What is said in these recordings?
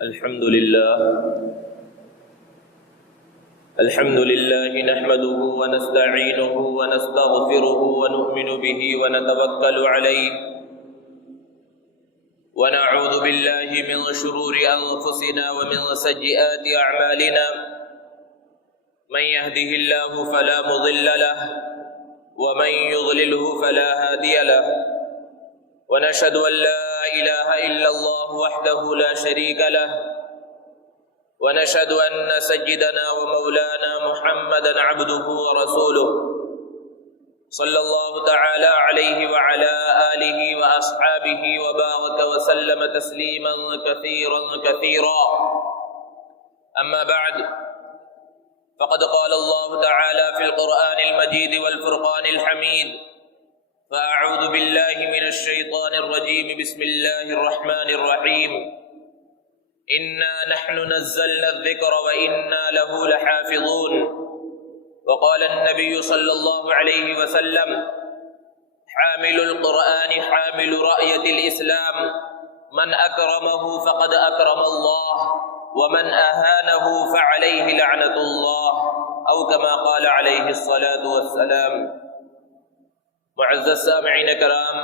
الحمد لله نحمده ونستعينه ونستغفره ونؤمن به ونتوكل عليه ونعوذ بالله من شرور أنفسنا ومن سيئات أعمالنا من يهده الله فلا مضل له ومن يضلله فلا هادي له ونشهد أن لا إله إلا الله وحده لا شريك له ونشهد أن سيدنا ومولانا محمدا عبده ورسوله صلى الله تعالى عليه وعلى آله وأصحابه وبارك وسلم تسليما كثيرا أما بعد فقد قال الله تعالى في القرآن المجيد والفرقان الحميد فأعوذ بالله من الشيطان الرجيم بسم الله الرحمن الرحيم إنا نحن نزلنا الذكر وإنا له لحافظون وقال النبي صلى الله عليه وسلم حامل القرآن حامل رأية الإسلام من أكرمه فقد أكرم الله ومن أهانه فعليه لعنة الله أو كما قال عليه الصلاة والسلام۔ معزز سامعین کرام،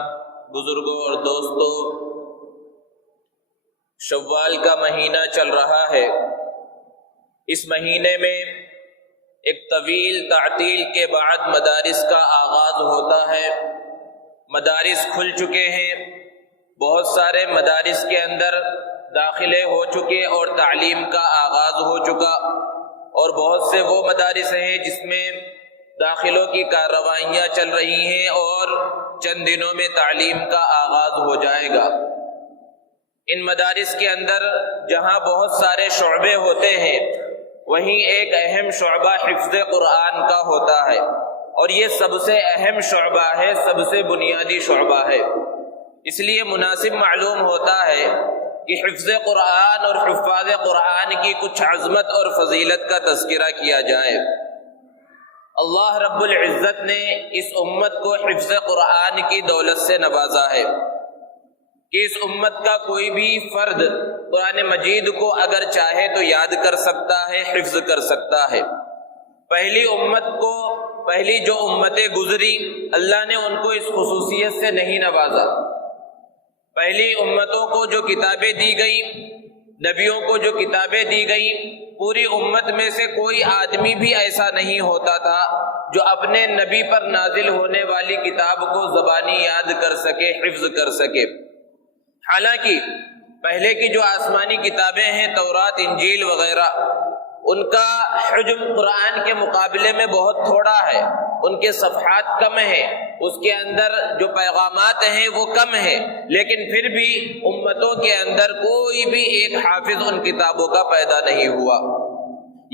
بزرگوں اور دوستوں، شوال کا مہینہ چل رہا ہے۔ اس مہینے میں ایک طویل تعطیل کے بعد مدارس کا آغاز ہوتا ہے۔ مدارس کھل چکے ہیں، بہت سارے مدارس کے اندر داخلے ہو چکے اور تعلیم کا آغاز ہو چکا، اور بہت سے وہ مدارس ہیں جس میں داخلوں کی کارروائیاں چل رہی ہیں اور چند دنوں میں تعلیم کا آغاز ہو جائے گا۔ ان مدارس کے اندر جہاں بہت سارے شعبے ہوتے ہیں، وہیں ایک اہم شعبہ حفظ قرآن کا ہوتا ہے، اور یہ سب سے اہم شعبہ ہے، سب سے بنیادی شعبہ ہے۔ اس لیے مناسب معلوم ہوتا ہے کہ حفظ قرآن اور حفاظ قرآن کی کچھ عظمت اور فضیلت کا تذکرہ کیا جائے۔ اللہ رب العزت نے اس امت کو حفظ قرآن کی دولت سے نوازا ہے کہ اس امت کا کوئی بھی فرد قرآن مجید کو اگر چاہے تو یاد کر سکتا ہے، حفظ کر سکتا ہے۔ پہلی جو امتیں گزری، اللہ نے ان کو اس خصوصیت سے نہیں نوازا۔ پہلی امتوں کو جو کتابیں دی گئی، نبیوں کو جو کتابیں دی گئی، پوری امت میں سے کوئی آدمی بھی ایسا نہیں ہوتا تھا جو اپنے نبی پر نازل ہونے والی کتاب کو زبانی یاد کر سکے، حفظ کر سکے۔ حالانکہ پہلے کی جو آسمانی کتابیں ہیں، تورات، انجیل وغیرہ، ان کا حجم قرآن کے مقابلے میں بہت تھوڑا ہے، ان کے صفحات کم ہیں، اس کے اندر جو پیغامات ہیں وہ کم ہیں، لیکن پھر بھی امتوں کے اندر کوئی بھی ایک حافظ ان کتابوں کا پیدا نہیں ہوا۔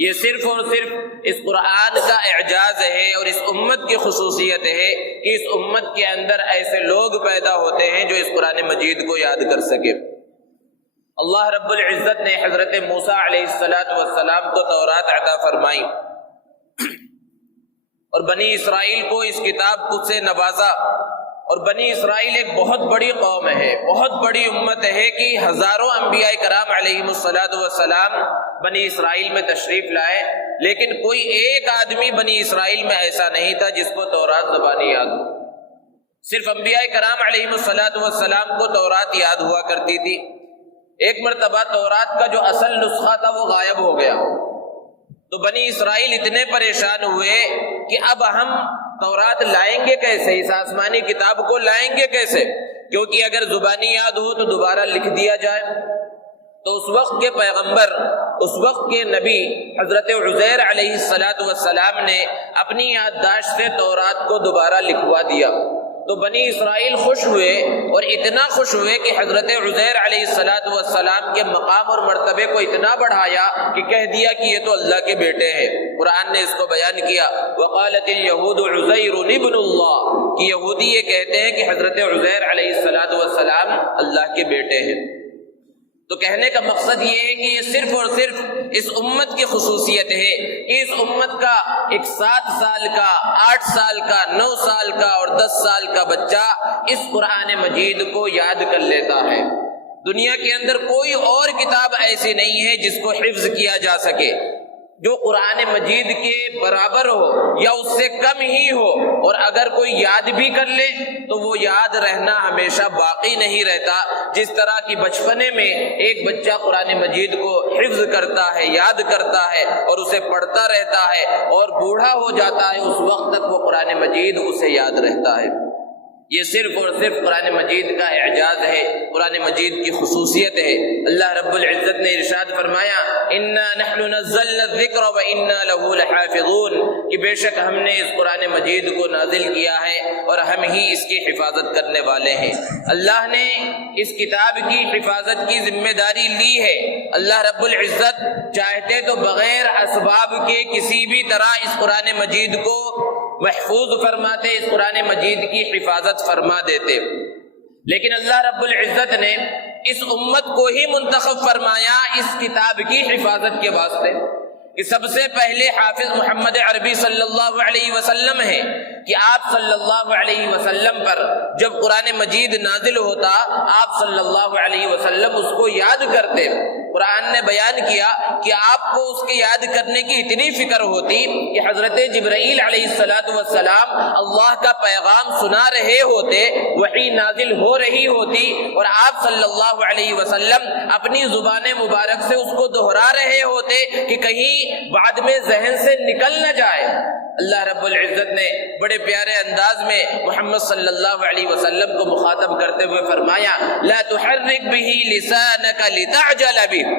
یہ صرف اور صرف اس قرآن کا اعجاز ہے اور اس امت کی خصوصیت ہے کہ اس امت کے اندر ایسے لوگ پیدا ہوتے ہیں جو اس قرآن مجید کو یاد کر سکے۔ اللہ رب العزت نے حضرت موسیٰ علیہ السلام کو تورات عطا فرمائی اور بنی اسرائیل کو اس کتاب سے نوازا، اور بنی اسرائیل ایک بہت بڑی قوم ہے، بہت بڑی امت ہے کہ ہزاروں انبیاء کرام علیہم السلام بنی اسرائیل میں تشریف لائے، لیکن کوئی ایک آدمی بنی اسرائیل میں ایسا نہیں تھا جس کو تورات زبانی یاد ہو۔ صرف انبیاء کرام علیہم السلام کو تورات یاد ہوا کرتی تھی۔ ایک مرتبہ تورات کا جو اصل نسخہ تھا وہ غائب ہو گیا، تو بنی اسرائیل اتنے پریشان ہوئے کہ اب ہم تورات لائیں گے کیسے، اس آسمانی کتاب کو لائیں گے کیسے، کیونکہ اگر زبانی یاد ہو تو دوبارہ لکھ دیا جائے۔ تو اس وقت کے پیغمبر، اس وقت کے نبی حضرت عزیر علیہ السلام نے اپنی یادداشت سے تورات کو دوبارہ لکھوا دیا۔ تو بنی اسرائیل خوش ہوئے، اور اتنا خوش ہوئے کہ حضرت عزیر علیہ السلام کے مقام اور مرتبے کو اتنا بڑھایا کہ کہہ دیا کہ یہ تو اللہ کے بیٹے ہیں۔ قرآن نے اس کو بیان کیا، وقالت اليہود عزیر ابن اللہ، کہ یہودی یہ کہتے ہیں کہ حضرت عزیر علیہ السلام اللہ کے بیٹے ہیں۔ تو کہنے کا مقصد یہ ہے کہ یہ صرف اور صرف اس امت کی خصوصیت ہے کہ اس امت کا ایک 7 سال کا، 8 سال کا، 9 سال کا اور 10 سال کا بچہ اس قرآن مجید کو یاد کر لیتا ہے۔ دنیا کے اندر کوئی اور کتاب ایسی نہیں ہے جس کو حفظ کیا جا سکے جو قرآن مجید کے برابر ہو یا اس سے کم ہی ہو، اور اگر کوئی یاد بھی کر لے تو وہ یاد رہنا ہمیشہ باقی نہیں رہتا۔ جس طرح کی بچپنے میں ایک بچہ قرآن مجید کو حفظ کرتا ہے، یاد کرتا ہے اور اسے پڑھتا رہتا ہے، اور بوڑھا ہو جاتا ہے اس وقت تک وہ قرآن مجید اسے یاد رہتا ہے۔ یہ صرف اور صرف قرآن مجید کا اعجاز ہے، قرآن مجید کی خصوصیت ہے۔ اللہ رب العزت نے ارشاد فرمایا انا نحن نزلنا الذکر وانا له لحافظون، کہ بے شک ہم نے اس قرآن مجید کو نازل کیا ہے اور ہم ہی اس کی حفاظت کرنے والے ہیں۔ اللہ نے اس کتاب کی حفاظت کی ذمہ داری لی ہے۔ اللہ رب العزت چاہتے تو بغیر اسباب کے کسی بھی طرح اس قرآن مجید کو محفوظ فرماتے، اس قرآن مجید کی حفاظت فرما دیتے، لیکن اللہ رب العزت نے اس امت کو ہی منتخب فرمایا اس کتاب کی حفاظت کے واسطے، کہ سب سے پہلے حافظ محمد عربی صلی اللہ علیہ وسلم ہے، کہ آپ صلی اللہ علیہ وسلم پر جب قرآن مجید نازل ہوتا آپ صلی اللہ علیہ وسلم اس کو یاد کرتے۔ قرآن نے بیان کیا کہ آپ کو اس کے یاد کرنے کی اتنی فکر ہوتی کہ حضرت جبرائیل علیہ السلام اللہ کا پیغام سنا رہے ہوتے، وحی نازل ہو رہی ہوتی، اور آپ صلی اللہ علیہ وسلم اپنی زبان مبارک سے اس کو دہرا رہے ہوتے کہ کہیں بعد میں ذہن سے نکل نہ جائے۔ اللہ رب العزت نے بڑے پیارے انداز میں محمد صلی اللہ علیہ وسلم کو مخاطب کرتے ہوئے فرمایا لا تحرک به لسانک لتعجل به،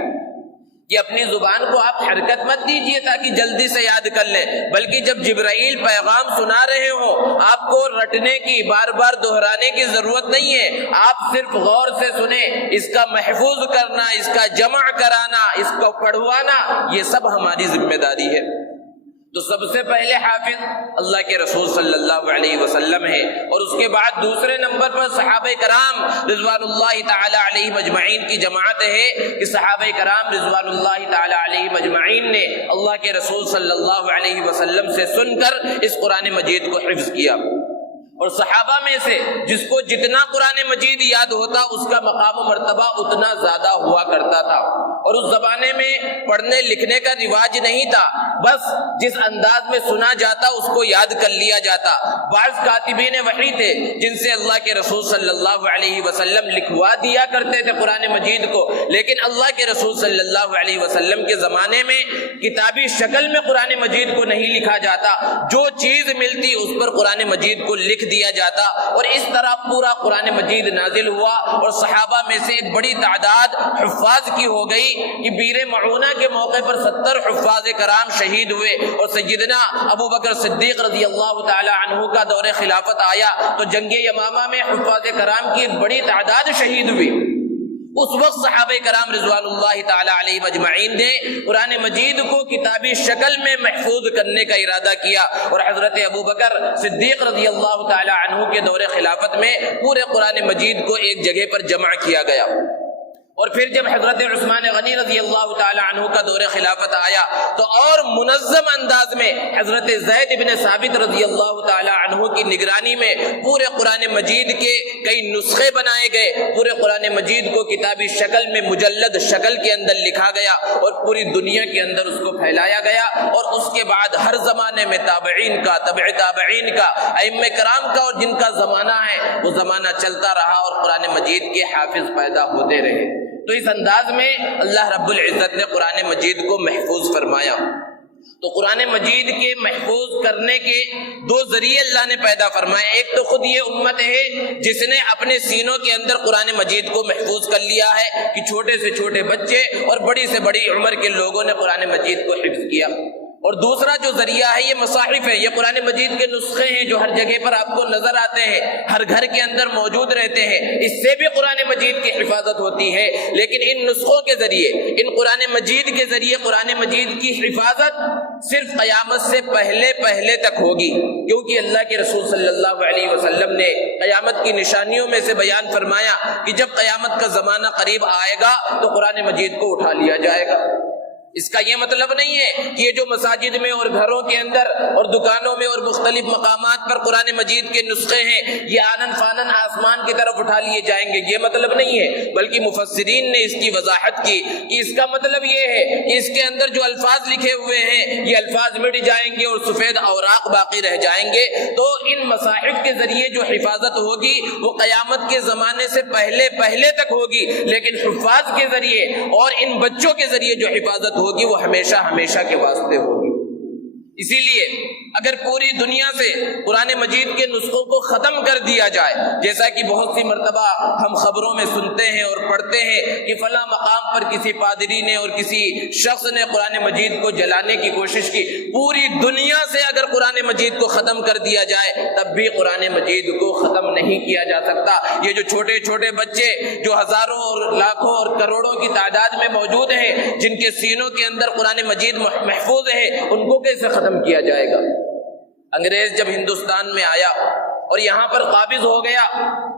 کہ اپنی زبان کو آپ حرکت مت دیجیے تاکہ جلدی سے یاد کر لیں، بلکہ جب جبرائیل پیغام سنا رہے ہوں آپ کو رٹنے کی، بار بار دہرانے کی ضرورت نہیں ہے، آپ صرف غور سے سنیں۔ اس کا محفوظ کرنا، اس کا جمع کرانا، اس کو پڑھوانا، یہ سب ہماری ذمہ داری ہے۔ تو سب سے پہلے حافظ اللہ کے رسول صلی اللہ علیہ وسلم ہے، اور اس کے بعد دوسرے نمبر پر صحابہ کرام رضوان اللہ تعالی علیہ مجمعین کی جماعت ہے، کہ صحابہ کرام رضوان اللہ تعالی علیہ مجمعین نے اللہ کے رسول صلی اللہ علیہ وسلم سے سن کر اس قرآن مجید کو حفظ کیا۔ اور صحابہ میں سے جس کو جتنا قرآن مجید یاد ہوتا اس کا مقام و مرتبہ اتنا زیادہ ہوا کرتا تھا، اور اس زمانے میں پڑھنے لکھنے کا رواج نہیں تھا، بس جس انداز میں سنا جاتا اس کو یاد کر لیا جاتا۔ بعض کاتبین وحی تھے جن سے اللہ کے رسول صلی اللہ علیہ وسلم لکھوا دیا کرتے تھے قرآن مجید کو، لیکن اللہ کے رسول صلی اللہ علیہ وسلم کے زمانے میں کتابی شکل میں قرآن مجید کو نہیں لکھا جاتا، جو چیز ملتی اس پر قرآن مجید کو لکھ دیا جاتا، اور اس طرح پورا قرآن مجید نازل ہوا، اور صحابہ میں سے ایک بڑی تعداد حفاظ کی ہو گئی کہ بیر معونہ کے موقع پر 70 حفاظ کرام شہید ہوئے، اور سیدنا ابو بکر صدیق رضی اللہ تعالی عنہ کا دور خلافت آیا تو جنگ یمامہ میں حفاظ کرام کی ایک بڑی تعداد شہید ہوئی۔ اس وقت صحابہ کرام رضوان اللہ تعالی علیہ مجمعین نے قرآن مجید کو کتابی شکل میں محفوظ کرنے کا ارادہ کیا، اور حضرت ابو بکر صدیق رضی اللہ تعالی عنہ کے دور خلافت میں پورے قرآن مجید کو ایک جگہ پر جمع کیا گیا۔ اور پھر جب حضرت عثمان غنی رضی اللہ تعالی عنہ کا دور خلافت آیا تو اور منظم انداز میں حضرت زید بن ثابت رضی اللہ تعالی عنہ کی نگرانی میں پورے قرآن مجید کے کئی نسخے بنائے گئے، پورے قرآن مجید کو کتابی شکل میں مجلد شکل کے اندر لکھا گیا اور پوری دنیا کے اندر اس کو پھیلایا گیا، اور اس کے بعد ہر زمانے میں تابعین کا، تبع تابعین کا، ائمہ کرام کا، اور جن کا زمانہ ہے وہ زمانہ چلتا رہا اور قرآن مجید کے حافظ پیدا ہوتے رہے۔ تو اس انداز میں اللہ رب العزت نے قرآن مجید کو محفوظ فرمایا۔ تو قرآن مجید کے محفوظ کرنے کے دو ذریعے اللہ نے پیدا فرمائے، ایک تو خود یہ امت ہے جس نے اپنے سینوں کے اندر قرآن مجید کو محفوظ کر لیا ہے کہ چھوٹے سے چھوٹے بچے اور بڑی سے بڑی عمر کے لوگوں نے قرآن مجید کو حفظ کیا، اور دوسرا جو ذریعہ ہے یہ مصاحف ہے، یہ قرآن مجید کے نسخے ہیں جو ہر جگہ پر آپ کو نظر آتے ہیں، ہر گھر کے اندر موجود رہتے ہیں، اس سے بھی قرآن مجید کی حفاظت ہوتی ہے، لیکن ان نسخوں کے ذریعے، ان قرآن مجید کے ذریعے قرآن مجید کی حفاظت صرف قیامت سے پہلے تک ہوگی، کیونکہ اللہ کے رسول صلی اللہ علیہ وسلم نے قیامت کی نشانیوں میں سے بیان فرمایا کہ جب قیامت کا زمانہ قریب آئے گا تو قرآن مجید کو اٹھا لیا جائے گا۔ اس کا یہ مطلب نہیں ہے کہ یہ جو مساجد میں اور گھروں کے اندر اور دکانوں میں اور مختلف مقامات پر قرآن مجید کے نسخے ہیں یہ آنن فانن آسمان کی طرف اٹھا لیے جائیں گے، یہ مطلب نہیں ہے، بلکہ مفسرین نے اس کی وضاحت کی کہ اس کا مطلب یہ ہے کہ اس کے اندر جو الفاظ لکھے ہوئے ہیں یہ الفاظ مٹ جائیں گے اور سفید اوراق باقی رہ جائیں گے، تو ان مصاحف کے ذریعے جو حفاظت ہوگی وہ قیامت کے زمانے سے پہلے تک ہوگی، لیکن حفاظ کے ذریعے اور ان بچوں کے ذریعے جو حفاظت ہوگی وہ ہمیشہ کے واسطے ہوگی۔ اسی لیے اگر پوری دنیا سے قرآن مجید کے نسخوں کو ختم کر دیا جائے، جیسا کہ بہت سی مرتبہ ہم خبروں میں سنتے ہیں اور پڑھتے ہیں کہ فلاں مقام پر کسی پادری نے اور کسی شخص نے قرآن مجید کو جلانے کی کوشش کی، پوری دنیا سے اگر قرآن مجید کو ختم کر دیا جائے تب بھی قرآن مجید کو ختم نہیں کیا جا سکتا۔ یہ جو چھوٹے چھوٹے بچے جو ہزاروں اور لاکھوں اور کروڑوں کی تعداد میں موجود ہیں، جن کے سینوں کے اندر قرآن مجید محفوظ ہے، ان کو کیسے ختم کیا جائے گا؟ انگریز جب ہندوستان میں آیا اور یہاں پر قابض ہو گیا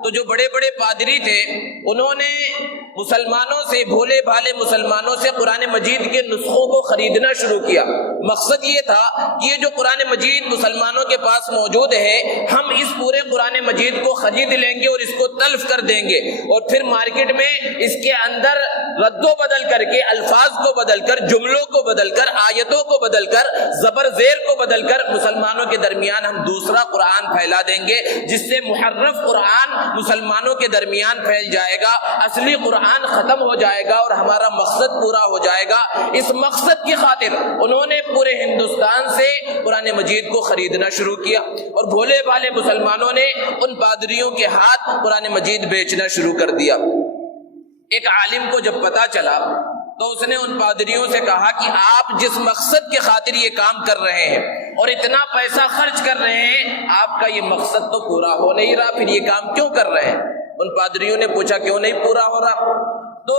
تو جو بڑے بڑے پادری تھے انہوں نے مسلمانوں سے، بھولے بھالے مسلمانوں سے قرآن مجید کے نسخوں کو خریدنا شروع کیا۔ مقصد یہ تھا کہ یہ جو قرآن مجید مسلمانوں کے پاس موجود ہے ہم اس پورے قرآن مجید کو خرید لیں گے اور اس کو تلف کر دیں گے اور پھر مارکیٹ میں اس کے اندر رد و بدل کر کے الفاظ کو بدل کر، جملوں کو بدل کر، آیتوں کو بدل کر، زبر زیر کو بدل کر مسلمانوں کے درمیان ہم دوسرا قرآن پھیلا دیں گے، جس سے محرف قرآن مسلمانوں کے درمیان پھیل جائے گا، اصلی قرآن ختم ہو جائے گا اور ہمارا مقصد پورا ہو جائے گا۔ اس مقصد کی خاطر انہوں نے پورے ہندوستان سے قرآن مجید کو خریدنا شروع کیا اور بھولے بھالے مسلمانوں نے ان پادریوں کے ہاتھ قرآن مجید بیچنا شروع کر دیا۔ ایک عالم کو جب پتا چلا تو اس نے ان پادریوں سے کہا کہ آپ جس مقصد کے خاطر یہ کام کر رہے ہیں اور اتنا پیسہ خرچ کر رہے ہیں، آپ کا یہ مقصد تو پورا ہو نہیں رہا، پھر یہ کام کیوں کر رہے ہیں؟ ان پادریوں نے پوچھا کیوں نہیں پورا ہو رہا؟ تو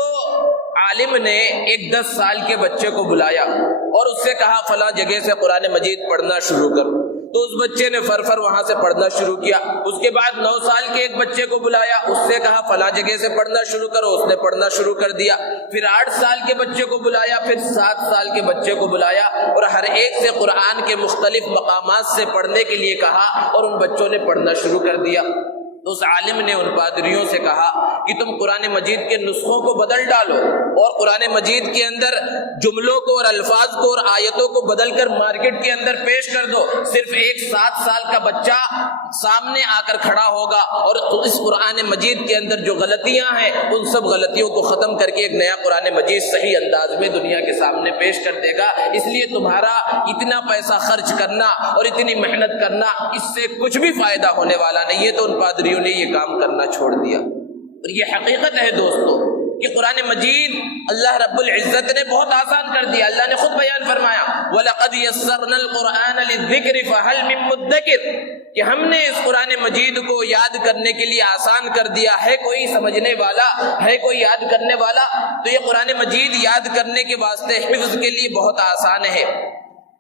عالم نے ایک 10 سال کے بچے کو بلایا اور اس سے کہا فلاں جگہ سے قرآن مجید پڑھنا شروع کر۔ تو اس بچے نے فر وہاں سے پڑھنا شروع کیا۔ اس کے بعد 9 سال کے ایک بچے کو بلایا، اس سے کہا فلاں جگہ سے پڑھنا شروع کرو، اس نے پڑھنا شروع کر دیا۔ پھر 8 سال کے بچے کو بلایا، پھر 7 سال کے بچے کو بلایا اور ہر ایک سے قرآن کے مختلف مقامات سے پڑھنے کے لیے کہا اور ان بچوں نے پڑھنا شروع کر دیا۔ تو اس عالم نے ان پادریوں سے کہا کہ تم قرآن مجید کے نسخوں کو بدل ڈالو اور قرآن مجید کے اندر جملوں کو اور الفاظ کو اور آیتوں کو بدل کر مارکیٹ کے اندر پیش کر دو۔ صرف ایک 7 سال کا بچہ سامنے آ کر کھڑا ہوگا اور اس قرآن مجید کے اندر جو غلطیاں ہیں ان سب غلطیوں کو ختم کر کے ایک نیا قرآن مجید صحیح انداز میں دنیا کے سامنے پیش کر دے گا۔ اس لیے تمہارا اتنا پیسہ خرچ کرنا اور اتنی محنت کرنا اس سے کچھ بھی فائدہ ہونے والا نہیں ہے۔ تو ان پادریوں نے یہ کام کرنا چھوڑ دیا۔ اور یہ حقیقت ہے دوستو کہ قرآن مجید اللہ رب العزت نے بہت آسان کر دیا۔ اللہ نے خود بیان فرمایا وَلَقَدْ يَسَّرْنَا الْقُرْآنَ لِلذِّكْرِ فَهَلْ مِن مُدَّكِرٍ، کہ ہم نے اس قرآن مجید کو یاد کرنے کے لیے آسان کر دیا ہے، کوئی سمجھنے والا ہے، کوئی یاد کرنے والا؟ تو یہ قرآن مجید یاد کرنے کے واسطے حفظ کے لیے بہت آسان ہے،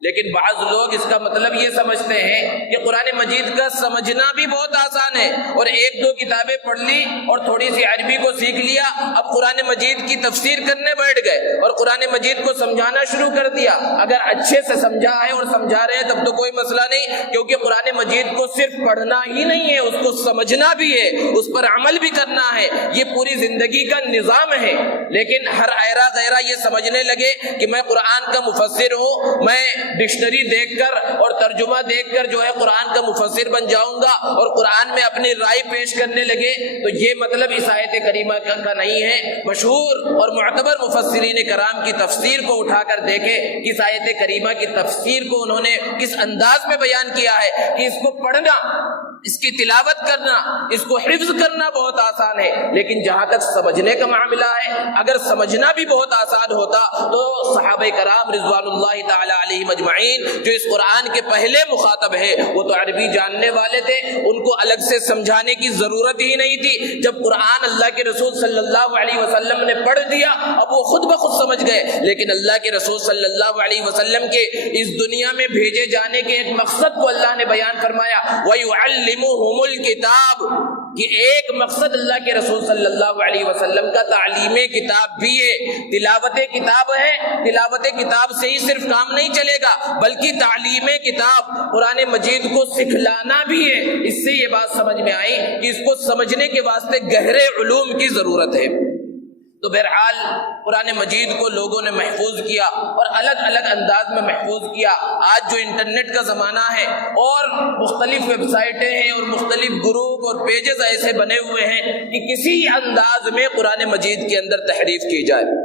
لیکن بعض لوگ اس کا مطلب یہ سمجھتے ہیں کہ قرآن مجید کا سمجھنا بھی بہت آسان ہے اور 1-2 کتابیں پڑھ لی اور تھوڑی سی عربی کو سیکھ لیا، اب قرآن مجید کی تفسیر کرنے بیٹھ گئے اور قرآن مجید کو سمجھانا شروع کر دیا۔ اگر اچھے سے سمجھا ہے اور سمجھا رہے ہیں تب تو کوئی مسئلہ نہیں، کیونکہ قرآن مجید کو صرف پڑھنا ہی نہیں ہے، اس کو سمجھنا بھی ہے، اس پر عمل بھی کرنا ہے، یہ پوری زندگی کا نظام ہے۔ لیکن ہر ایرا غیرہ یہ سمجھنے لگے کہ میں قرآن کا مفسر ہوں، میں ڈکشنری دیکھ کر اور ترجمہ دیکھ کر جو ہے قرآن کا مفسر بن جاؤں گا اور قرآن میں اپنی رائے پیش کرنے لگے، تو یہ مطلب اس آیت کریمہ کا نہیں ہے۔ مشہور اور معتبر مفسرین کرام کی تفسیر کو اٹھا کر دیکھے کہ اس آیت کریمہ کی تفسیر کو انہوں نے کس انداز میں بیان کیا ہے کہ اس کو پڑھنا، اس کی تلاوت کرنا، اس کو حفظ کرنا بہت آسان ہے، لیکن جہاں تک سمجھنے کا معاملہ ہے، اگر سمجھنا بھی بہت آسان ہوتا تو صحابہ کرام رضوان اللہ تعالی علیہم اجمعین جو اس قرآن کے پہلے مخاطب ہے وہ تو عربی جاننے والے تھے، ان کو الگ سے سمجھانے کی ضرورت ہی نہیں تھی۔ جب قرآن اللہ کے رسول صلی اللہ علیہ وسلم نے پڑھ دیا اب وہ خود بخود سمجھ سمجھ گئے، لیکن اللہ کے رسول صلی اللہ علیہ وسلم کے اس دنیا میں بھیجے جانے کے ایک مقصد کو اللہ نے بیان فرمایا، وَيُعَلِّمُهُمُ الْكِتَابَ، کہ ایک مقصد اللہ کے رسول صلی اللہ علیہ وسلم کا تعلیم کتاب بھی ہے، تلاوت کتاب ہے۔ تلاوت کتاب سے ہی صرف کام نہیں چلے گا، بلکہ تعلیم کتاب قرآن مجید کو سکھلانا بھی ہے۔ اس سے یہ بات سمجھ میں آئی کہ اس کو سمجھنے کے واسطے گہرے علوم کی ضرورت ہے۔ تو بہرحال قرآن مجید کو لوگوں نے محفوظ کیا اور الگ الگ انداز میں محفوظ کیا۔ آج جو انٹرنیٹ کا زمانہ ہے اور مختلف ویب سائٹیں ہیں اور مختلف گروپ اور پیجز ایسے بنے ہوئے ہیں کہ کسی انداز میں قرآن مجید کے اندر تحریف کی جائے۔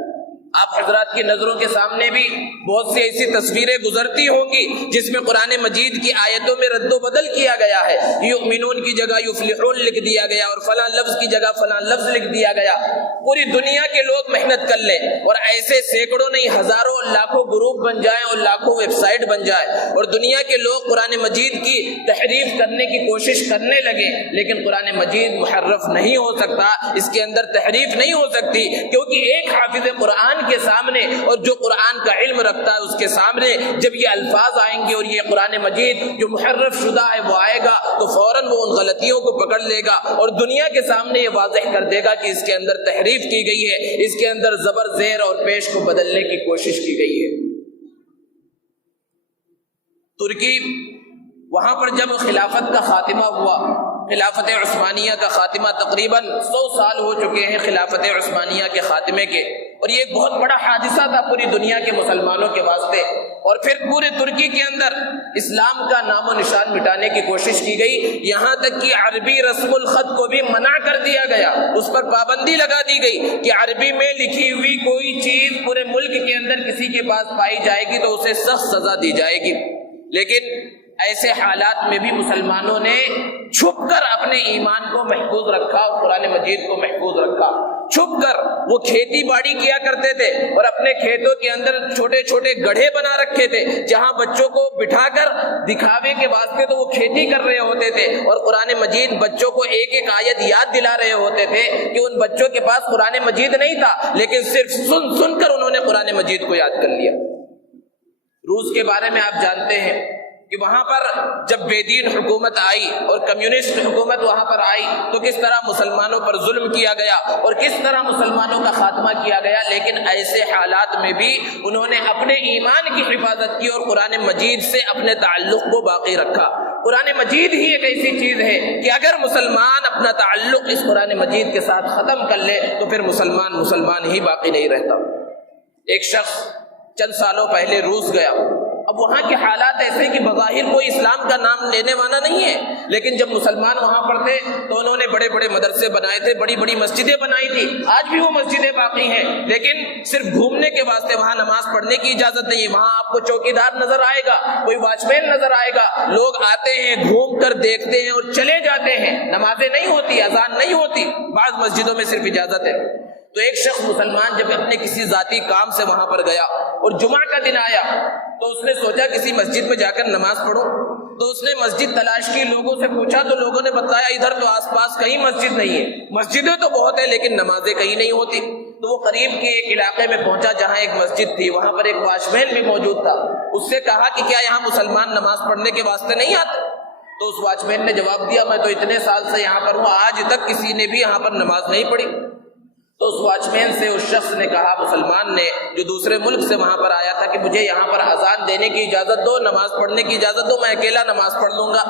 آپ حضرات کی نظروں کے سامنے بھی بہت سی ایسی تصویریں گزرتی ہوں گی جس میں قرآن مجید کی آیتوں میں رد و بدل کیا گیا ہے، یؤمنون کی جگہ یفلحون لکھ دیا گیا اور فلاں لفظ کی جگہ فلاں لفظ لکھ دیا گیا۔ پوری دنیا کے لوگ محنت کر لیں اور ایسے سینکڑوں نہیں ہزاروں لاکھوں گروپ بن جائیں اور لاکھوں ویب سائٹ بن جائے اور دنیا کے لوگ قرآن مجید کی تحریف کرنے کی کوشش کرنے لگے، لیکن قرآن مجید محرف نہیں ہو سکتا، اس کے اندر تحریف نہیں ہو سکتی، کیونکہ ایک حافظ قرآن کے سامنے اور جو قرآن کا علم رکھتا ہے اس کے سامنے جب یہ الفاظ آئیں گے اور یہ قرآن مجید جو محرف شدہ ہے وہ آئے گا تو فوراً وہ ان غلطیوں کو پکڑ لے گا اور دنیا کے سامنے یہ واضح کر دے گا کہ اس کے اندر تحریف کی گئی ہے، اس کے اندر زبر زیر اور پیش کو بدلنے کی کوشش کی گئی ہے۔ ترکی، وہاں پر جب خلافت کا خاتمہ ہوا، خلافت عثمانیہ کا خاتمہ تقریباً 100 سال ہو چکے ہیں خلافت عثمانیہ کے خاتمے کے، اور یہ ایک بہت بڑا حادثہ تھا پوری دنیا کے مسلمانوں کے واسطے، اور پھر پورے ترکی کے اندر اسلام کا نام و نشان مٹانے کی کوشش کی گئی، یہاں تک کہ عربی رسم الخط کو بھی منع کر دیا گیا، اس پر پابندی لگا دی گئی کہ عربی میں لکھی ہوئی کوئی چیز پورے ملک کے اندر کسی کے پاس پائی جائے گی تو اسے سخت سزا دی جائے گی۔ لیکن ایسے حالات میں بھی مسلمانوں نے چھپ کر اپنے ایمان کو محفوظ رکھا اور قرآن مجید کو محفوظ رکھا۔ چھپ کر وہ کھیتی باڑی کیا کرتے تھے اور اپنے کھیتوں کے اندر چھوٹے چھوٹے گڑھے بنا رکھے تھے جہاں بچوں کو بٹھا کر دکھاوے کے واسطے تو وہ کھیتی کر رہے ہوتے تھے اور قرآن مجید بچوں کو ایک ایک آیت یاد دلا رہے ہوتے تھے کہ ان بچوں کے پاس قرآن مجید نہیں تھا، لیکن صرف سن سن کر انہوں نے قرآن مجید کو یاد کر لیا۔ روس کے بارے میں آپ جانتے ہیں کہ وہاں پر جب بے دین حکومت آئی اور کمیونسٹ حکومت وہاں پر آئی تو کس طرح مسلمانوں پر ظلم کیا گیا اور کس طرح مسلمانوں کا خاتمہ کیا گیا، لیکن ایسے حالات میں بھی انہوں نے اپنے ایمان کی حفاظت کی اور قرآن مجید سے اپنے تعلق کو باقی رکھا۔ قرآن مجید ہی ایک ایسی چیز ہے کہ اگر مسلمان اپنا تعلق اس قرآن مجید کے ساتھ ختم کر لے تو پھر مسلمان ہی باقی نہیں رہتا۔ ایک شخص چند سالوں پہلے روس گیا، اب وہاں کے حالات ایسے کہ بظاہر کوئی اسلام کا نام لینے والا نہیں ہے، لیکن جب مسلمان وہاں پر تھے تو انہوں نے بڑے بڑے مدرسے بنائے تھے، بڑی بڑی مسجدیں بنائی تھی، آج بھی وہ مسجدیں باقی ہیں، لیکن صرف گھومنے کے واسطے وہاں نماز پڑھنے کی اجازت نہیں ہے۔ وہاں آپ کو چوکیدار نظر آئے گا، کوئی واچ مین نظر آئے گا، لوگ آتے ہیں گھوم کر دیکھتے ہیں اور چلے جاتے ہیں، نمازیں نہیں ہوتی، اذان نہیں ہوتی، بعض مسجدوں میں صرف اجازت ہے۔ تو ایک شخص مسلمان جب اپنے کسی ذاتی کام سے وہاں پر گیا اور جمعہ کا دن آیا تو اس نے سوچا کسی مسجد میں جا کر نماز پڑھوں، تو اس نے مسجد تلاش کی، لوگوں سے پوچھا تو لوگوں نے بتایا ادھر تو آس پاس کہیں مسجد نہیں ہے، مسجدیں تو بہت ہیں لیکن نمازیں کہیں نہیں ہوتی۔ تو وہ قریب کے ایک علاقے میں پہنچا جہاں ایک مسجد تھی، وہاں پر ایک واچ مین بھی موجود تھا، اس سے کہا کہ کیا یہاں مسلمان نماز پڑھنے کے واسطے نہیں آتے؟ تو اس واچ مین نے جواب دیا میں تو اتنے سال سے یہاں پر ہوں، آج تک کسی نے بھی یہاں پر نماز نہیں پڑھی۔ تو اس واچ مین سے اس شخص نے کہا، مسلمان نے جو دوسرے ملک سے وہاں پر آیا تھا، کہ مجھے یہاں پر اذان دینے کی اجازت دو، نماز پڑھنے کی اجازت دو، میں اکیلا نماز پڑھ لوں گا۔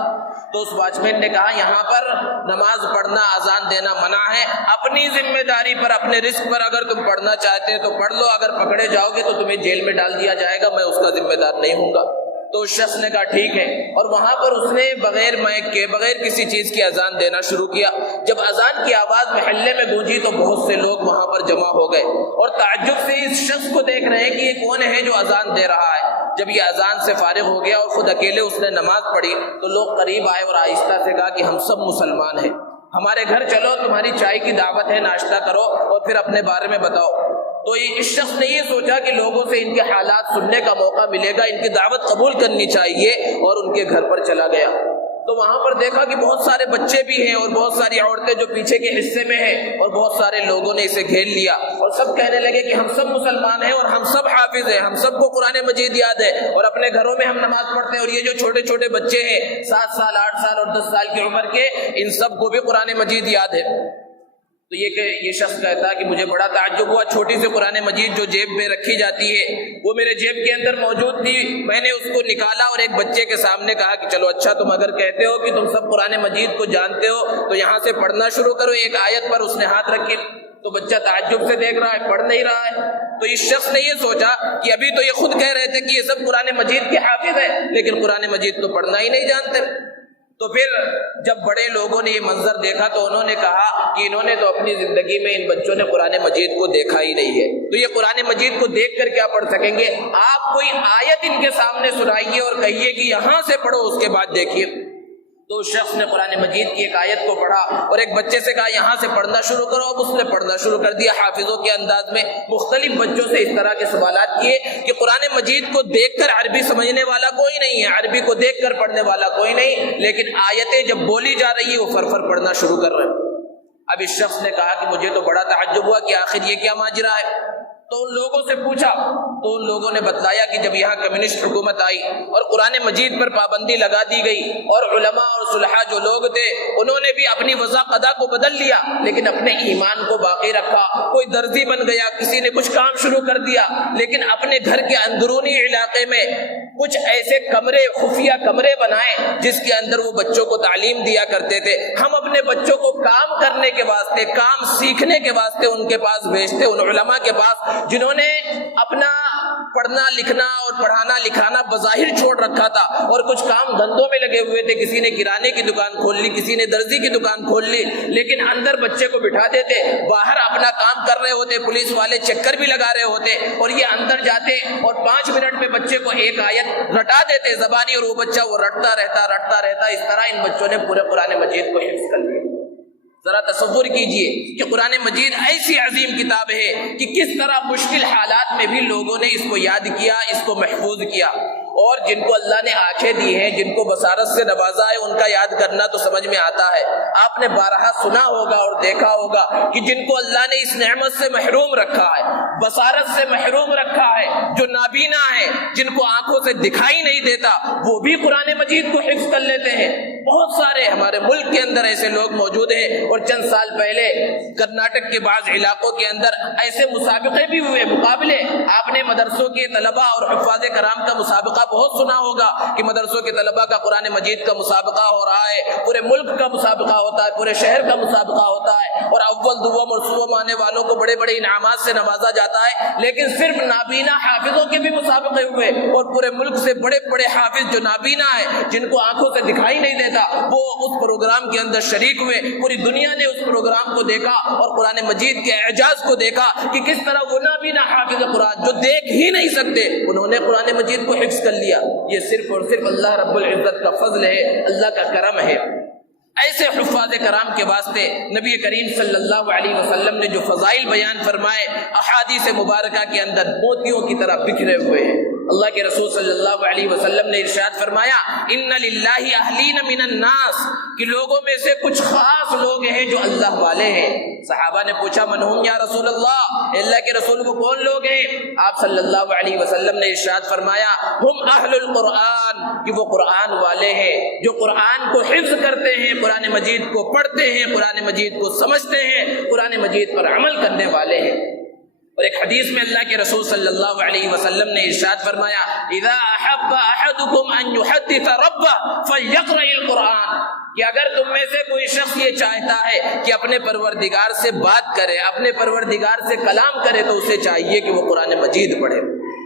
تو اس واچ مین نے کہا یہاں پر نماز پڑھنا، اذان دینا منع ہے، اپنی ذمہ داری پر، اپنے رزق پر اگر تم پڑھنا چاہتے ہیں تو پڑھ لو، اگر پکڑے جاؤ گے تو تمہیں جیل میں ڈال دیا جائے گا، میں اس کا ذمہ دار نہیں ہوں گا۔ تو اس شخص نے کہا ٹھیک ہے، اور وہاں پر اس نے بغیر مائک کے، بغیر کسی چیز کی اذان دینا شروع کیا۔ جب اذان کی آواز محلے میں گونجی تو بہت سے لوگ وہاں پر جمع ہو گئے اور تعجب سے اس شخص کو دیکھ رہے ہیں کہ یہ کون ہے جو اذان دے رہا ہے۔ جب یہ اذان سے فارغ ہو گیا اور خود اکیلے اس نے نماز پڑھی تو لوگ قریب آئے اور آہستہ سے کہا کہ ہم سب مسلمان ہیں، ہمارے گھر چلو، تمہاری چائے کی دعوت ہے، ناشتہ کرو اور پھر اپنے بارے میں بتاؤ۔ تو اس شخص نے یہ سوچا کہ لوگوں سے ان کے حالات سننے کا موقع ملے گا، ان کی دعوت قبول کرنی چاہیے، اور ان کے گھر پر چلا گیا۔ تو وہاں پر دیکھا کہ بہت سارے بچے بھی ہیں اور بہت ساری عورتیں جو پیچھے کے حصے میں ہیں، اور بہت سارے لوگوں نے اسے گھیر لیا اور اور سب کہنے لگے کہ ہم سب مسلمان ہیں اور ہم سب حافظ ہیں، ہم سب کو قرآن مجید یاد ہے اور اپنے گھروں میں ہم نماز پڑھتے ہیں، اور یہ جو چھوٹے چھوٹے بچے ہیں 7 سال 8 سال اور 10 سال کی عمر کے، ان سب کو بھی قرآن مجید یاد ہے۔ تو یہ شخص کہتا ہے کہ مجھے بڑا تعجب ہوا، چھوٹی سی قرآن مجید جو جیب میں رکھی جاتی ہے وہ میرے جیب کے اندر موجود تھی، میں نے اس کو نکالا اور ایک بچے کے سامنے کہا کہ چلو اچھا تم اگر کہتے ہو کہ تم سب قرآن مجید کو جانتے ہو تو یہاں سے پڑھنا شروع کرو، ایک آیت پر اس نے ہاتھ رکھی، تو بچہ تعجب سے دیکھ رہا ہے، پڑھ نہیں رہا ہے۔ تو اس شخص نے یہ سوچا کہ ابھی تو یہ خود کہہ رہے تھے کہ یہ سب قرآن مجید کے حافظ ہے، لیکن قرآن مجید تو پڑھنا ہی نہیں جانتے۔ تو پھر جب بڑے لوگوں نے یہ منظر دیکھا تو انہوں نے کہا کہ انہوں نے تو اپنی زندگی میں ان بچوں نے قرآن مجید کو دیکھا ہی نہیں ہے، تو یہ قرآن مجید کو دیکھ کر کیا پڑھ سکیں گے؟ آپ کوئی آیت ان کے سامنے سنائیے اور کہیے کہ یہاں سے پڑھو، اس کے بعد دیکھیے۔ تو اس شخص نے قرآن مجید کی ایک آیت کو پڑھا اور ایک بچے سے کہا یہاں سے پڑھنا شروع کرو، اب اس نے پڑھنا شروع کر دیا حافظوں کے انداز میں۔ مختلف بچوں سے اس طرح کے سوالات کیے کہ قرآن مجید کو دیکھ کر عربی سمجھنے والا کوئی نہیں ہے، عربی کو دیکھ کر پڑھنے والا کوئی نہیں، لیکن آیتیں جب بولی جا رہی ہے وہ فر پڑھنا شروع کر رہے ہیں۔ اب اس شخص نے کہا کہ مجھے تو بڑا تعجب ہوا کہ آخر یہ کیا ماجرا ہے۔ تو ان لوگوں سے پوچھا تو ان لوگوں نے بتلایا کہ جب یہاں کمیونسٹ حکومت آئی اور قرآن مجید پر پابندی لگا دی گئی اور علماء اور صلحاء جو لوگ تھے انہوں نے بھی اپنی وضع قضا کو بدل لیا لیکن اپنے ایمان کو باقی رکھا، کوئی درزی بن گیا، کسی نے کچھ کام شروع کر دیا، لیکن اپنے گھر کے اندرونی علاقے میں کچھ ایسے کمرے، خفیہ کمرے بنائے جس کے اندر وہ بچوں کو تعلیم دیا کرتے تھے۔ ہم اپنے بچوں کو کام کرنے کے واسطے، کام سیکھنے کے واسطے ان کے پاس بھیجتے، ان علماء کے پاس جنہوں نے اپنا پڑھنا لکھنا اور پڑھانا لکھانا بظاہر چھوڑ رکھا تھا اور کچھ کام دھندوں میں لگے ہوئے تھے، کسی نے کرانے کی دکان کھول لی، کسی نے درزی کی دکان کھول لی، لیکن اندر بچے کو بٹھا دیتے، باہر اپنا کام کر رہے ہوتے، پولیس والے چکر بھی لگا رہے ہوتے اور یہ اندر جاتے اور 5 منٹ میں بچے کو ایک آیت رٹا دیتے زبانی اور وہ بچہ وہ رٹتا رہتا۔ اس طرح ان بچوں نے پورے قرآن مجید کو حفظ کر لیا۔ ذرا تصور کیجئے کہ قرآن مجید ایسی عظیم کتاب ہے کہ کس طرح مشکل حالات میں بھی لوگوں نے اس کو یاد کیا، اس کو محفوظ کیا، اور جن کو اللہ نے آنکھیں دی ہیں، جن کو بصارت سے نوازا ہے، ان کا یاد کرنا تو سمجھ میں آتا ہے۔ آپ نے بارہا سنا ہوگا اور دیکھا ہوگا کہ جن کو اللہ نے اس نعمت سے محروم رکھا ہے، بصارت سے محروم رکھا ہے، جو نابینا ہیں، جن کو آنکھوں سے دکھائی نہیں دیتا، وہ بھی قرآن مجید کو حفظ کر لیتے ہیں۔ بہت سارے ہمارے ملک کے اندر ایسے لوگ موجود ہیں، اور چند سال پہلے کرناٹک کے بعض علاقوں کے اندر ایسے مسابقے بھی ہوئے، مقابلے۔ آپ نے مدرسوں کے طلباء اور حفاظ کرام کا مسابقہ بہت سنا ہوگا کہ مدرسوں کے طلباء کا قرآن مجید کا مسابقہ ہو رہا ہے، پورے ملک کا مسابقہ ہوتا ہے، پورے شہر کا مسابقہ ہوتا ہے، اور اول دوم اور سوم آنے والوں کو بڑے بڑے انعامات سے نوازا جاتا ہے۔ لیکن صرف نابینا حافظوں کے بھی مسابقے ہوئے اور پورے ملک سے بڑے بڑے حافظ جو نابینا ہیں، جن کو آنکھوں سے دکھائی نہیں دیتا، وہ اس پروگرام کے اندر شریک ہوئے۔ پوری دنیا نے اس پروگرام کو دیکھا اور قرآن مجید کے اعجاز کو دیکھا کہ کس طرح وہ نابینا حافظ قرآن جو دیکھ ہی نہیں سکتے، انہوں نے قرآن مجید کو حفظ کر لیا۔ یہ صرف اور صرف اللہ رب العزت کا فضل ہے، اللہ کا کرم ہے۔ ایسے حفاظ کرام کے واسطے نبی کریم صلی اللہ علیہ وسلم نے جو فضائل بیان فرمائے احادیث مبارکہ کے اندر موتیوں کی طرح بکھرے ہوئے ہیں۔ اللہ کے رسول صلی اللہ علیہ وسلم نے ارشاد فرمایا ان للہ اہلین من الناس، کہ لوگوں میں سے کچھ خاص لوگ ہیں جو اللہ والے ہیں۔ صحابہ نے پوچھا من ہم یا رسول اللہ، اللہ کے رسول وہ کون لوگ ہیں؟ آپ صلی اللہ علیہ وسلم نے ارشاد فرمایا ہم اہل القرآن، کہ وہ قرآن والے ہیں جو قرآن کو حفظ کرتے ہیں، قرآن مجید کو پڑھتے ہیں، قرآن مجید کو سمجھتے ہیں، قرآن مجید پر عمل کرنے والے ہیں۔ اور ایک حدیث میں اللہ کے رسول صلی اللہ علیہ وسلم نے ارشاد فرمایا اذا احب احدکم ان يحدث ربه فليقرأ القرآن، کہ اگر تم میں سے کوئی شخص یہ چاہتا ہے کہ اپنے پروردگار سے بات کرے، اپنے پروردگار سے کلام کرے، تو اسے چاہیے کہ وہ قرآن مجید پڑھے۔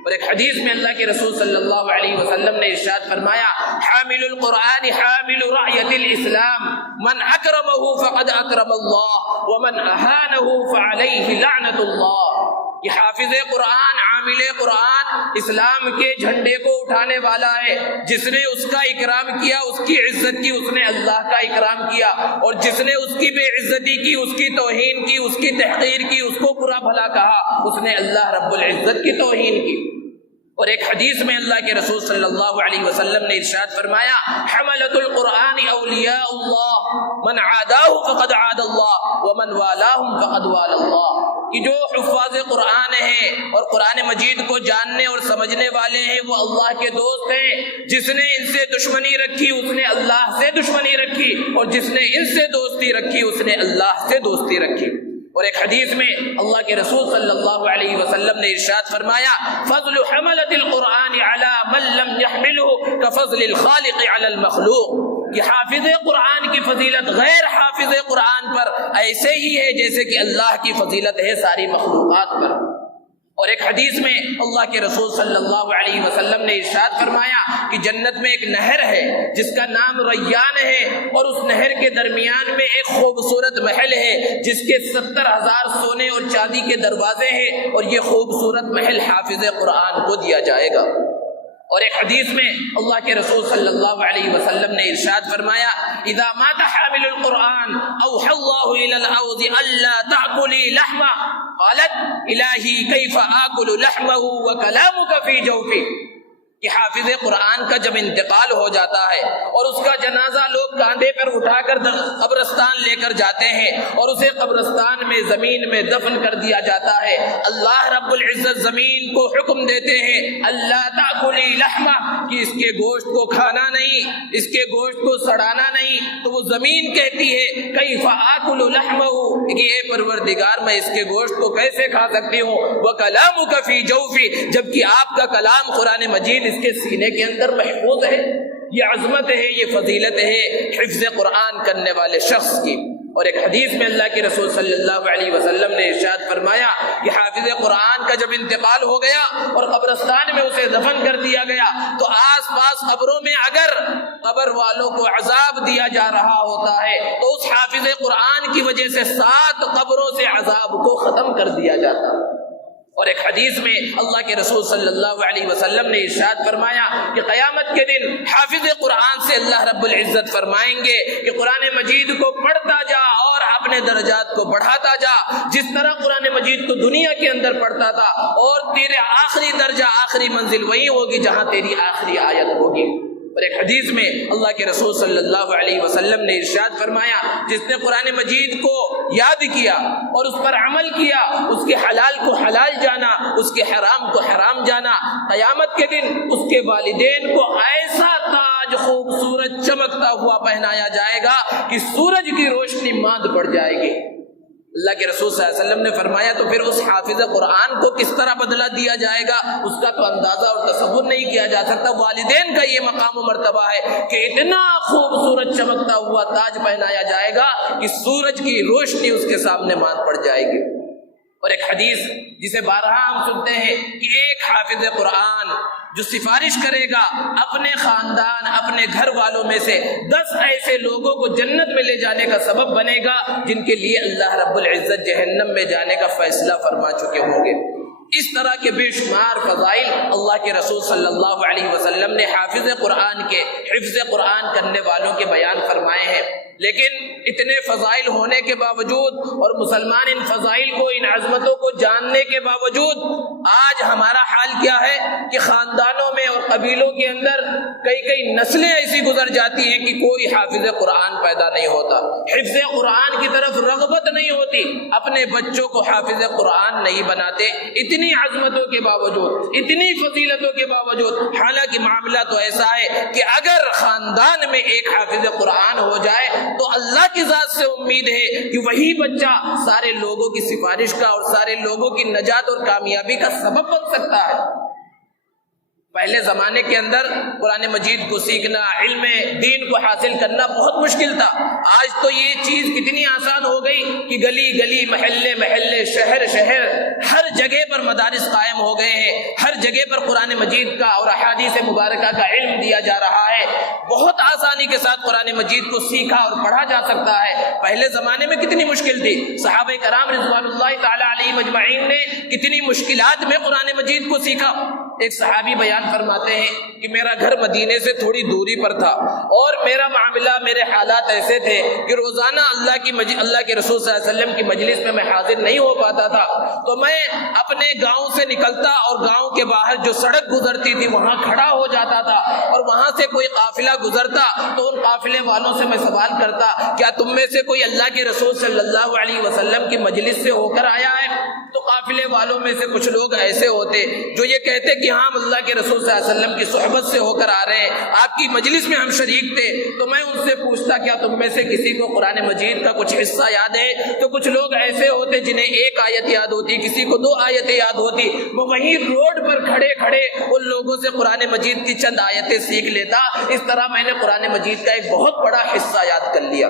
اور ایک حدیث میں اللہ کے رسول صلی اللہ علیہ وسلم نے ارشاد فرمایا حامل القرآن حامل رعیت الاسلام من اکرمہ فقد اکرم اللہ ومن اہانہ فعلیہ لعنت اللہ، کہ حافظ قرآن، عامل قرآن اسلام کے جھنڈے کو اٹھانے والا ہے، جس نے اس کا اکرام کیا، اس کی عزت کی، اس نے اللہ کا اکرام کیا، اور جس نے اس کی بے عزتی کی، اس کی توہین کی، اس کی تحقیر کی، اس کو برا بھلا کہا، اس نے اللہ رب العزت کی توہین کی۔ اور ایک حدیث میں اللہ کے رسول صلی اللہ علیہ وسلم نے ارشاد فرمایا حملۃ القرآن اولیاء اللہ من عاداہ فقد عاد اللہ ومن والاہم فقد والا اللہ، کہ جو حفاظ قرآن ہیں اور قرآن مجید کو جاننے اور سمجھنے والے ہیں وہ اللہ کے دوست ہیں، جس نے ان سے دشمنی رکھی اس نے اللہ سے دشمنی رکھی، اور جس نے ان سے دوستی رکھی اس نے اللہ سے دوستی رکھی۔ اور ایک حدیث میں اللہ کے رسول صلی اللہ علیہ وسلم نے ارشاد فرمایا فضل حملۃ القرآن علی من لم يحملہ کفضل الخالق علی المخلوق، کہ حافظ قرآن کی فضیلت غیر حافظ قرآن پر ایسے ہی ہے جیسے کہ اللہ کی فضیلت ہے ساری مخلوقات پر۔ اور ایک حدیث میں اللہ کے رسول صلی اللہ علیہ وسلم نے ارشاد فرمایا کہ جنت میں ایک نہر ہے جس کا نام ریان ہے، اور اس نہر کے درمیان میں ایک خوبصورت محل ہے جس کے 70,000 سونے اور چاندی کے دروازے ہیں، اور یہ خوبصورت محل حافظ قرآن کو دیا جائے گا۔ اور ایک حدیث میں اللہ کے رسول صلی اللہ علیہ وسلم نے ارشاد فرمایا اذا مات حامل القرآن اوحى الله الى الارض الا تاكلي لحما قالت الہی کیف آکل لحمه وکلامك فی جوفی، کہ حافظ قرآن کا جب انتقال ہو جاتا ہے اور اس کا جنازہ لوگ کاندھے پر اٹھا کر قبرستان لے کر جاتے ہیں اور اسے قبرستان میں زمین میں دفن کر دیا جاتا ہے، اللہ رب العزت زمین کو حکم دیتے ہیں اللہ تاکلی لحمہ، کہ اس کے گوشت کو کھانا نہیں، اس کے گوشت کو سڑانا نہیں، تو وہ زمین کہتی ہے کیف آکل لحمہ، کہ اے پروردگار میں اس کے گوشت کو کیسے کھا سکتی ہوں، وکلامک فی جوفی، جبکہ آپ کا کلام قرآن مجید اس کے سینے کے اندر محفوظ ہے۔ یہ عظمت ہے، یہ فضیلت ہے حفظ قرآن کرنے والے شخص کی۔ اور ایک حدیث میں اللہ کے رسول صلی اللہ علیہ وسلم نے ارشاد فرمایا کہ حافظ قرآن کا جب انتقال ہو گیا اور قبرستان میں اسے دفن کر دیا گیا تو آس پاس قبروں میں اگر قبر والوں کو عذاب دیا جا رہا ہوتا ہے تو اس حافظ قرآن کی وجہ سے 7 قبروں سے عذاب کو ختم کر دیا جاتا۔ اور ایک حدیث میں اللہ کے رسول صلی اللہ علیہ وسلم نے ارشاد فرمایا کہ قیامت کے دن حافظ قرآن سے اللہ رب العزت فرمائیں گے کہ قرآن مجید کو پڑھتا جا اور اپنے درجات کو بڑھاتا جا، جس طرح قرآن مجید کو دنیا کے اندر پڑھتا تھا، اور تیرے آخری درجہ آخری منزل وہی ہوگی جہاں تیری آخری آیت ہوگی۔ اور ایک حدیث میں اللہ کے رسول صلی اللہ علیہ وسلم نے ارشاد فرمایا جس نے قرآن مجید کو یاد کیا اور اس پر عمل کیا، اس کے حلال کو حلال جانا، اس کے حرام کو حرام جانا، قیامت کے دن اس کے والدین کو ایسا تاج خوبصورت چمکتا ہوا پہنایا جائے گا کہ سورج کی روشنی ماند پڑ جائے گی۔ اللہ کے رسول صلی اللہ علیہ وسلم نے فرمایا تو پھر اس حافظ قرآن کو کس طرح بدلہ دیا جائے گا اس کا تو اندازہ اور تصور نہیں کیا جا سکتا۔ والدین کا یہ مقام و مرتبہ ہے کہ اتنا خوبصورت چمکتا ہوا تاج پہنایا جائے گا کہ سورج کی روشنی اس کے سامنے مان پڑ جائے گی۔ اور ایک حدیث جسے بارہا ہم سنتے ہیں کہ ایک حافظ قرآن جو سفارش کرے گا اپنے خاندان اپنے گھر والوں میں سے 10 ایسے لوگوں کو جنت میں لے جانے کا سبب بنے گا جن کے لیے اللہ رب العزت جہنم میں جانے کا فیصلہ فرما چکے ہوں گے۔ اس طرح کے بے شمار فضائل اللہ کے رسول صلی اللہ علیہ وسلم نے حافظ قرآن کے حفظ قرآن کرنے والوں کے بیان فرمائے ہیں، لیکن اتنے فضائل ہونے کے باوجود اور مسلمان ان فضائل کو ان عظمتوں کو جاننے کے باوجود آج ہمارا حال کیا ہے کہ خاندانوں میں اور قبیلوں کے اندر کئی نسلیں ایسی گزر جاتی ہیں کہ کوئی حافظ قرآن پیدا نہیں ہوتا، حفظ قرآن کی طرف رغبت نہیں ہوتی، اپنے بچوں کو حافظ قرآن نہیں بناتے، اتنی عظمتوں کے باوجود اتنی فضیلتوں کے باوجود۔ حالانکہ معاملہ تو ایسا ہے کہ اگر خاندان میں ایک حافظ قرآن ہو جائے تو اللہ کی ذات سے امید ہے کہ وہی بچہ سارے لوگوں کی سفارش کا اور سارے لوگوں کی نجات اور کامیابی کا سبب بن سکتا ہے۔ پہلے زمانے کے اندر قرآن مجید کو سیکھنا، علم دین کو حاصل کرنا بہت مشکل تھا۔ آج تو یہ چیز کتنی آسان ہو گئی کہ گلی گلی محلے محلے شہر شہر ہر جگہ پر مدارس قائم ہو گئے ہیں، ہر جگہ پر قرآن مجید کا اور احادیث مبارکہ کا علم دیا جا رہا ہے، بہت آسانی کے ساتھ قرآن مجید کو سیکھا اور پڑھا جا سکتا ہے۔ پہلے زمانے میں کتنی مشکل تھی، صحابہ کرام رضوان اللہ تعالی علیہم اجمعین نے کتنی مشکلات میں قرآن مجید کو سیکھا۔ ایک صحابی بیان فرماتے ہیں کہ میرا گھر مدینے سے تھوڑی دوری پر تھا اور میرا معاملہ، میرے حالات ایسے تھے کہ روزانہ اللہ کے رسول صلی اللہ علیہ وسلم کی مجلس میں حاضر نہیں ہو پاتا تھا، تو میں اپنے گاؤں سے نکلتا اور گاؤں کے باہر جو سڑک گزرتی تھی وہاں کھڑا ہو جاتا تھا، اور وہاں سے کوئی قافلہ گزرتا تو ان قافلے والوں سے میں سوال کرتا کیا تم میں سے کوئی اللہ کے رسول صلی اللہ علیہ وسلم کی مجلس سے ہو کر آیا ہے؟ تو قافلے والوں میں سے کچھ لوگ ایسے ہوتے جو یہ کہتے کہ ہاں ہم اللہ کے رسول صلی اللہ علیہ وسلم کی صحبت سے ہو کر آ رہے ہیں، آپ کی مجلس میں ہم شریک تھے۔ تو میں ان سے پوچھتا کیا تم میں سے کسی کو قرآن مجید کا کچھ حصہ یاد ہے؟ تو کچھ لوگ ایسے ہوتے جنہیں ایک آیت یاد ہوتی، کسی کو 2 آیتیں یاد ہوتی، وہ وہیں روڈ پر کھڑے کھڑے ان لوگوں سے قرآن مجید کی چند آیتیں سیکھ لیتا۔ اس طرح میں نے قرآن مجید کا ایک بہت بڑا حصہ یاد کر لیا۔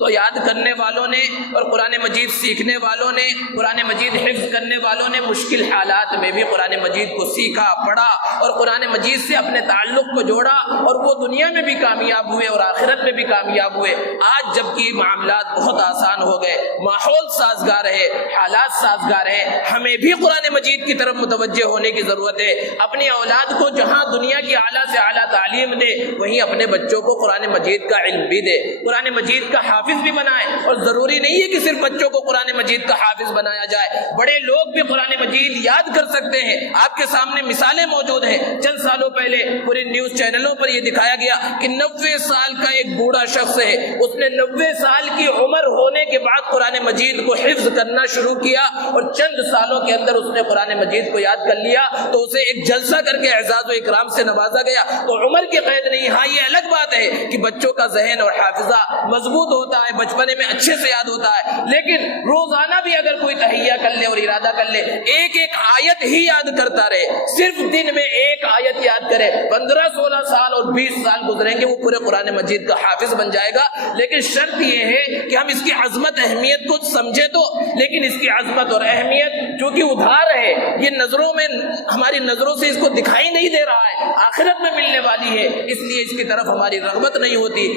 تو یاد کرنے والوں نے اور قرآن مجید سیکھنے والوں نے، قرآن مجید حفظ کرنے والوں نے مشکل حالات میں بھی قرآن مجید کو سیکھا، پڑھا اور قرآن مجید سے اپنے تعلق کو جوڑا، اور وہ دنیا میں بھی کامیاب ہوئے اور آخرت میں بھی کامیاب ہوئے۔ آج جبکہ معاملات بہت آسان ہو گئے، ماحول سازگار ہے، حالات سازگار ہیں، ہمیں بھی قرآن مجید کی طرف متوجہ ہونے کی ضرورت ہے۔ اپنی اولاد کو جہاں دنیا کی اعلیٰ سے اعلیٰ تعلیم دے، وہیں اپنے بچوں کو قرآن مجید کا علم بھی دے، قرآن مجید کا حافظ بھی بنائے۔ اور ضروری نہیں ہے کہ صرف بچوں کو قرآن مجید کا حافظ بنایا جائے، بڑے لوگ بھی قرآن مجید یاد کر سکتے ہیں۔ آپ کے سامنے مثالیں موجود ہیں۔ چند سالوں پہلے پورے نیوز چینلوں پر یہ دکھایا گیا کہ 90 سال کا ایک بوڑھا شخص ہے، اس نے 90 سال کی عمر ہونے کے بعد قرآن مجید کو حفظ کرنا شروع کیا، اور چند سالوں کے اندر اس نے قرآن مجید کو یاد کر لیا، تو اسے ایک جلسہ کر کے اعزاز و اکرام سے نوازا گیا۔ تو عمر کی قید نہیں۔ ہاں یہ الگ بات ہے کہ بچوں کا ذہن اور حافظہ مضبوط ہوتا ہے، بچپنے میں اچھے سے یاد ہوتا ہے، لیکن روزانہ بھی اگر کوئی تہیہ کر لے اور ارادہ کر لے، ایک ایک آیت ہی یاد کرتا رہے، صرف دن میں ایک آیت یاد کرے، 15-16 سال اور 20 سال گزریں گے، وہ پورے قرآن مجید کا حافظ بن جائے گا۔ لیکن شرط یہ ہے کہ ہم اس کی عظمت اہمیت کو سمجھے تو، لیکن اس کی عظمت اور اہمیت جو کہ ادھار ہے، یہ نظروں میں، ہماری نظروں سے اس کو دکھائی نہیں دے رہا ہے، آخرت میں ملنے والی ہے، اس لیے اس کی طرف ہماری رغبت نہیں ہوتی۔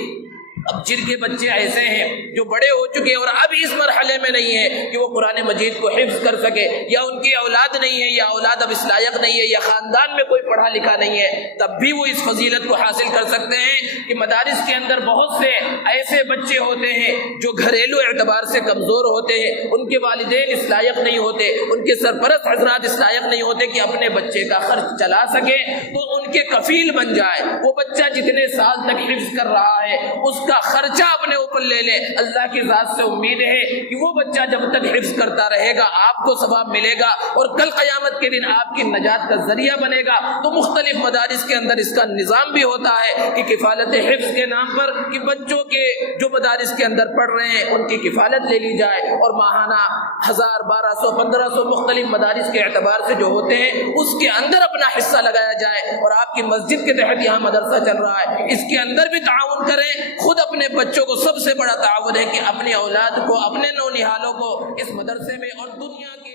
اب جن کے بچے ایسے ہیں جو بڑے ہو چکے اور اب اس مرحلے میں نہیں ہیں کہ وہ قرآن مجید کو حفظ کر سکے، یا ان کی اولاد نہیں ہے، یا اولاد اب اس لائق نہیں ہے، یا خاندان میں کوئی پڑھا لکھا نہیں ہے، تب بھی وہ اس فضیلت کو حاصل کر سکتے ہیں کہ مدارس کے اندر بہت سے ایسے بچے ہوتے ہیں جو گھریلو اعتبار سے کمزور ہوتے ہیں، ان کے والدین اس لائق نہیں ہوتے، ان کے سرپرست حضرات اس لائق نہیں ہوتے کہ اپنے بچے کا خرچ چلا سکے، تو ان کے کفیل بن جائے۔ وہ بچہ جتنے سال تک حفظ کر رہا ہے اس کا خرچہ اپنے اوپر لے لے۔ اللہ کی ذات سے امید ہے کہ وہ بچہ جب تک حفظ کرتا رہے گا آپ کو ثواب ملے گا، اور کل قیامت کے دن آپ کی نجات کا ذریعہ بنے گا۔ تو مختلف مدارس کے اندر اس کا نظام بھی ہوتا ہے کہ کفالت حفظ کے نام پر کہ بچوں کے جو مدارس کے اندر پڑھ رہے ہیں ان کی کفالت لے لی جائے، اور ماہانہ 1000 1200 1500 مختلف مدارس کے اعتبار سے جو ہوتے ہیں اس کے اندر اپنا حصہ لگایا جائے۔ اور آپ کی مسجد کے تحت یہاں مدرسہ چل رہا ہے، اس کے اندر بھی تعاون کریں۔ خود اپنے بچوں کو، سب سے بڑا تعاون ہے کہ اپنی اولاد کو، اپنے نونہالوں کو اس مدرسے میں اور دنیا کے